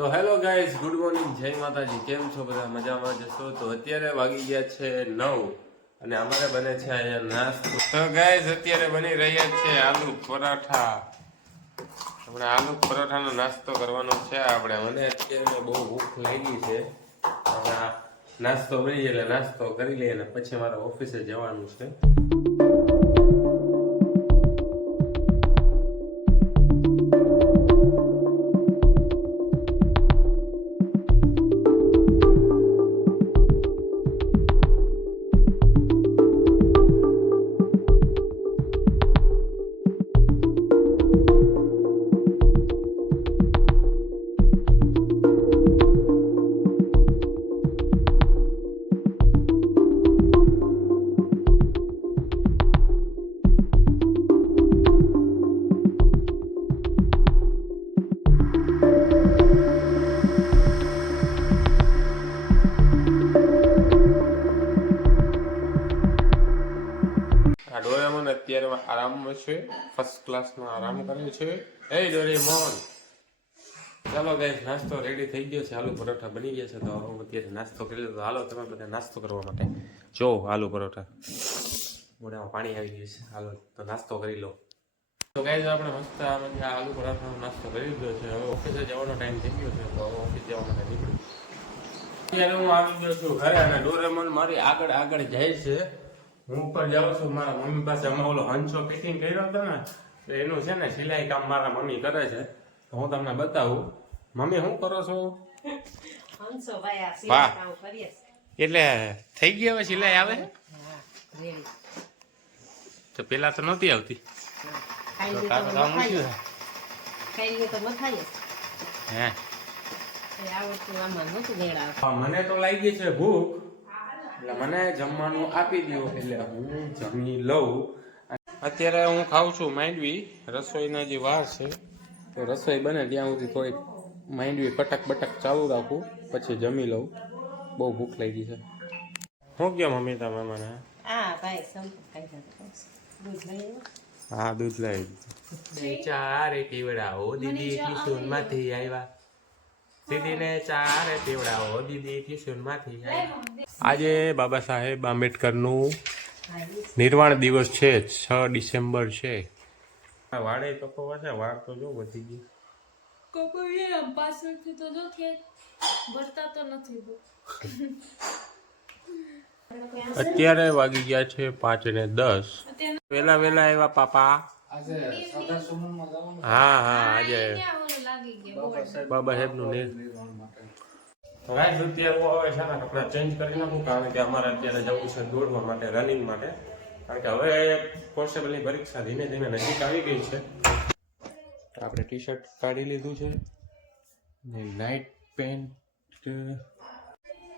તો hello guys, good morning, જય માતાજી, કેમ છો બધા? મજામાં જશો તો અત્યારે વાગી ગયા છે નવ અને અમારે બને છે અહીંયા નાસ્તો. તો ગાઈઝ, અત્યારે બની રહ્યા છે આલુ પરાઠા. આપણે આલુ પરાઠાનો નાસ્તો કરવાનો છે. આપણે મને અત્યારે બહુ ભૂખ લાગી છે. નાસ્તો બની એટલે નાસ્તો કરી લઈએ અને પછી મારે ઓફિસે જવાનું છે. અત્યારે આરામ છે. ફર્સ્ટ ક્લાસમાં આરામ કરે છે. એ ડોરેમોન ચાલો ગાઈસ નાસ્તો રેડી થઈ ગયો છે. આલુ પરોઠા બની ગયા છે. તો હું અત્યારે નાસ્તો કરી લીધો હાલો, તમે બધા નાસ્તો કરવા માટે. જો, આલુ પરોઠા. મોઢામાં પાણી આવી ગયું છે. હાલો, તો નાસ્તો કરી લો. તો ગાઈઝ આપણે મસ્ત આલુ પરોઠાનો નાસ્તો કરી લીધો છે. હવે ઓફિસે જવાનો ટાઈમ થઈ ગયો છે. તો ઓફિસ જવા માટે નીકળું અત્યારે હું આવી ગયો છું ઘરે અને ડોરેમોન મારી આગળ આગળ જાય છે. હું પણ જાઉં છું મારા મમ્મી પાસે અમે ઓલો હંચો ફિટિંગ કર્યો હતો ને તો એનું છે ને સિલાઈ કામ મારા મમ્મી કરે છે. તો હું તમને બતાવું. મમ્મી શું કરો છો. એટલે થઈ ગઈ હવે સિલાઈ આવે? તો પેલા તો નહોતી આવતી. મને તો લાગી છે ભૂખ. એટલે મને જમવાનું આપી દો એટલે હું જમી લઉં. અત્યારે હું ખાઉં છું માંડવી. રસોઈના જે વાર છે તો રસોઈ બને ત્યાં સુધી થોડીક માંડવી કટક બટક ચાલુ રાખું પછી જમી લઉં. બહુ ભૂખ લાગી છે. હું કેમ મમ્મી તમે મને? હા ભાઈ સંપર્ક ખાઈ જતો. દૂધ લઈ દૂધ લઈ ચારે પીવડાવો. દીદી ટ્યુશનમાંથી આવ્યા. દીદીને ચારે પીવડાવો. દીદી ટ્યુશનમાંથી આજે બાબા સાહેબ આંબેડકરનું નિર્વાણ દિવસ છે છ ડિસેમ્બર છે. વાળે તો છે વાળ તો જો વધી ગઈ. આમ પાછળથી તો જો કે ભરતા તો નથી અત્યારે વાગી ગયા છે પાંચ ને દસ. વેલા વેલા આવ્યા પાપા. હા હા આજે બાબા સાહેબનું રાઈટ અત્યારે હું હવે સારા કપડા ચેન્જ કરી નાખું કારણ કે અમારે અત્યારે જવું છે દોડવા માટે રનિંગ માટે. કારણ કે હવે કોન્સ્ટેબલની પરીક્ષા ધીમે ધીમે નજીક આવી ગઈ છે. આપણે ટી શર્ટ કાઢી લીધું છે ને નાઇટ પેન્ટ તો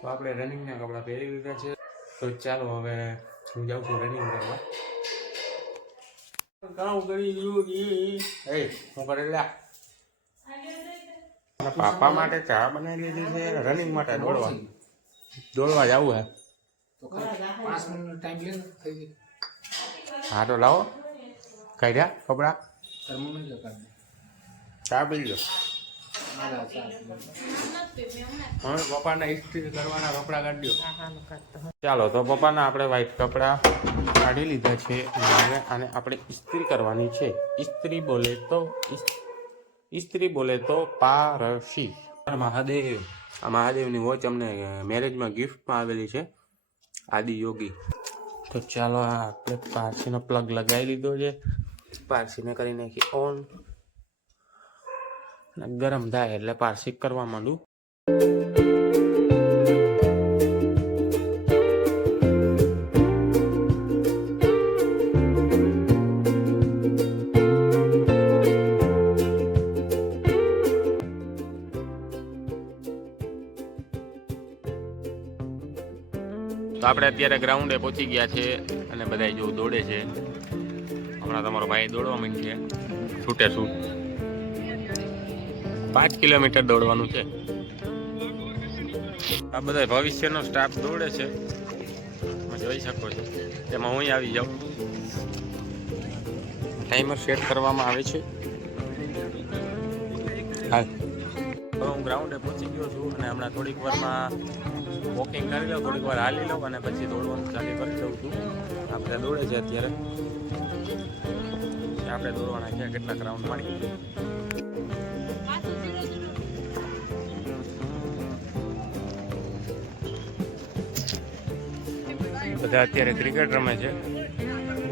આપણે રનિંગના કપડાં પહેરી લીધા છે. તો ચાલો હવે હું જાઉં છું રનિંગ કરવા. કામ કરી લીધું એ હું કરે લ્યા. પાપા માટે ચા બનાવી લીધી છે રનિંગ માટે દોડવા દોડવા જવું હે. હા તો લાવો. કાઢ્યા કપડા? ચા પી લો હવે પપ્પાને ઇસ્ત્રી કરવાના કપડા કાઢી હા, હા, નું કરતો. ચાલો તો પપ્પાના આપણે વ્હાઈટ કપડા કાઢી લીધા છે અને આને આપણે ઇસ્ત્રી કરવાની છે. ઇસ્ત્રી બોલે તો ઇસ- ઇસ્ત્રી બોલે તો પારસી. મહાદેવ. આ મહાદેવની વોચ અમને મેરેજમાં ગિફ્ટમાં આવેલી છે આદિ યોગી. તો ચાલો આ આપણે પારસીનો પ્લગ લગાવી લીધો છે. પારસીને કરી નાખી ઓન ગરમ થાય એટલે પારસી કરવા માંડું. તો આપણે અત્યારે ગ્રાઉન્ડે પહોંચી ગયા છે અને બધા જો દોડે છે. હમણાં તમારો ભાઈ દોડવા માંડશે છૂટે છૂટ. પાંચ કિલોમીટર દોડવાનું છે. આ બધા ભવિષ્યનો સ્ટાફ દોડે છે. તમે જોઈ શકો છો. તેમાં હું આવી જાઉં. ટાઈમર સેટ કરવામાં આવે છે. હાલ. હવે હું ગ્રાઉન્ડે પહોંચી ગયો છું અને હમણાં થોડીક વારમાં વોકિંગ કરી લઉં, થોડીક વાર હાલી લઉં અને પછી દોડવાનું ચાલુ કરી દઉં છું. આપણે દોડે છે અત્યારે. આપણે દોડવાના છે, કેટલાક રાઉન્ડ zero. બધા અત્યારે ક્રિકેટ રમે છે.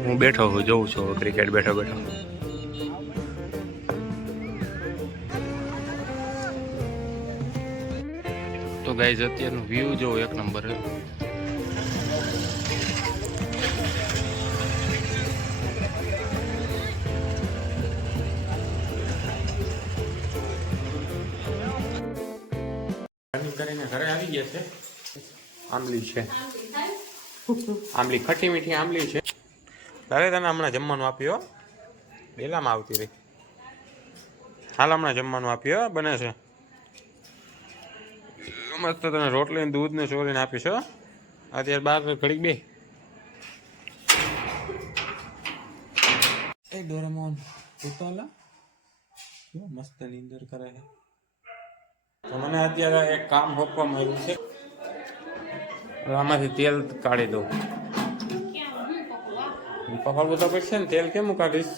હું બેઠો છું, જોઉં છું ક્રિકેટ બેઠો બેઠો. તો ગાઈઝ અત્યારનું વ્યૂ જો એક નંબર કરીને ઘરે આવી ગયા છે. આંબલી છે. આંબલી ખટી મીઠી આંબલી છે. તારે તને હમણાં જમવાનું આપ્યો ડેલામાં આવતી રહી. હાલ હમણાં જમવાનું આપ્યો હો, બને છે. મસ્ત તમે રોટલી ને દૂધ ને ચોરીને આપીશ હો. અત્યારે બાર ઘડીક બે એ ડોરેમોન ઉતાલા. કેવો મસ્ત નીંદર કરે છે. તો મને અત્યારે એક કામ સોંપવામાં આવ્યું છે. આમાંથી તેલ કાઢી દઉં? પકડવું તો પડશે ને તેલ કેમ કાઢીશ?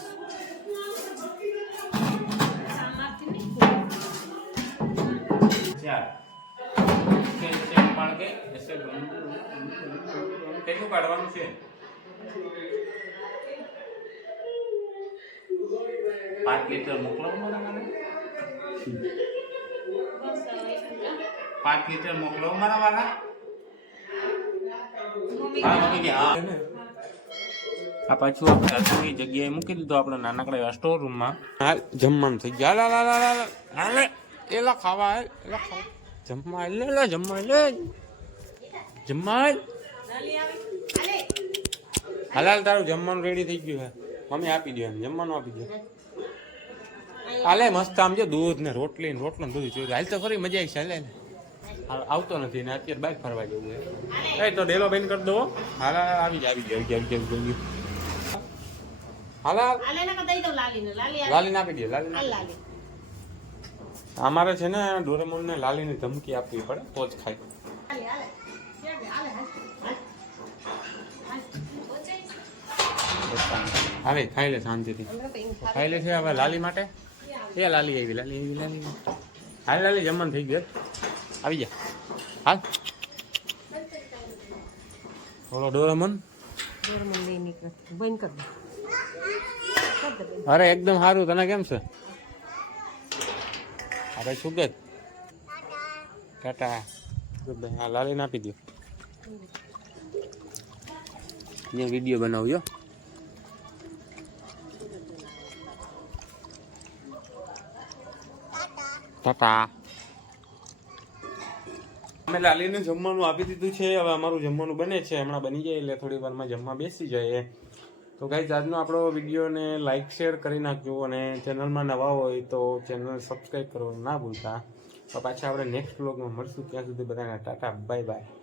કેટલું કાઢવાનું છે પાંચ લીટર મોકલો મને મને બસ હવે સમજા. પાંચ લીટર મોકલો મારા વાલા મમ્મી હા મમ્મી કે હા આ પાછું આપણે હસુની જગ્યાએ મૂકી દીધું આપણે નાનકડા એવા સ્ટોર રૂમમાં હાલ જમવાનું થઈ ગયા હાલ હાલ હાલ હાલ હાલે એલા ખાવા હાલ એલા ખાવા જમવા હાલ લે લે જમવા હાલ, લે જમવા હાલ. હાલ હાલ તારું જમવાનું રેડી થઈ ગયું છે મમ્મી આપી દો જમવાનું આપી દો હાલે, મસ્ત આમ છે દૂધ ને રોટલી ને રોટલો ને જોયું. હાલ તો ફરી મજા આવી છે, હાલે. આવતો નથી ને, અત્યારે બાઇક ફરવા જવું છે. એ, તો ડેલો બેન કરી દો હાલ આવી જાય આવી જાય આવી જાય આવી હાલ ને લાલીને આપી દે લાલી અમારે છે ને ડોરેમોન ને લાલીની ધમકી આપવી પડે, તો જ ખાય. આવે, ખાઈ લે શાંતિથી. ખાઈ લે છે હવે લાલી માટે? એ લાલી આવી લાલી આવી, લાલી. હાલ લાલી, જમવાનું થઈ ગયું. આવી જા. હાલ. બોલો ડોરેમોન. અરે, એકદમ સારું. તને કેમ છે? અરે કે? ટાટા. Good bye. હા, લાલીને આપી દો વીડિયો બનાવજો. ટાટા અમે લાલીને જમવાનું આપી દીધું છે. હવે અમારું જમવાનું બને છે. હમણાં બની જાય એટલે થોડી વારમાં જમવા બેસી જાય તો ગાઈઝ આજનો આપણો વિડીયોને લાઇક શેર કરી નાખજો અને ચેનલમાં નવા હોય તો ચેનલ સબસ્ક્રાઈબ કરવાનું ના ભૂલતા. તો પાછા આપણે નેક્સ્ટ વ્લોગમાં મળશું. ત્યાં સુધી બધાને ટાટા બાય બાય